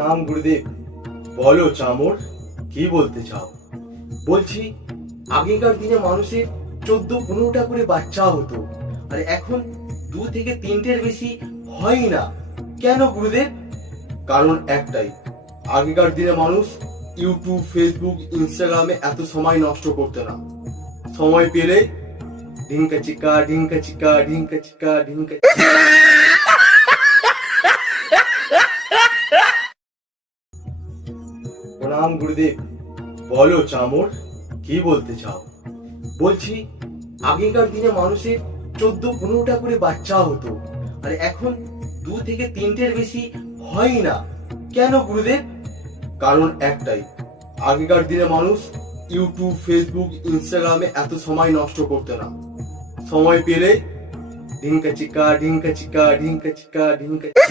প্রণাম গুরুদেব। বলো চামর, কি বলতে চাও? বলছি, আগেকার দিনে মানুষের 14-15টা করে বাচ্চা হতো, আর এখন 2 থেকে 3টের বেশি হয়ই না। কেন গুরুদেব? কারণ একটাই, আগেকার দিনে মানুষ ইউটিউব, ফেসবুক, ইনস্টাগ্রামে এত সময় নষ্ট করতো না। সময় পেলে ঢিঙ্কা চিকা ঢিঙ্কা চিকা ঢিঙ্কা চিকা ঢিঙ্কা। প্রণাম গুরুদেব। বলো চামর, কি বলতে চাও? বলছি, আগেকার দিনে মানুষের 14-15টা করে বাচ্চা হতো, আর এখন 2 থেকে 3টের বেশি হয়ই না। কেন গুরুদেব? কারণ একটাই, আগেকার দিনে মানুষ ইউটিউব, ফেসবুক, ইনস্টাগ্রামে এত সময় নষ্ট করতো না। সময় পেলে ঢিঙ্কা চিকা ঢিঙ্কা চিকা ঢিঙ্কা চিকা ঢিঙ্কা।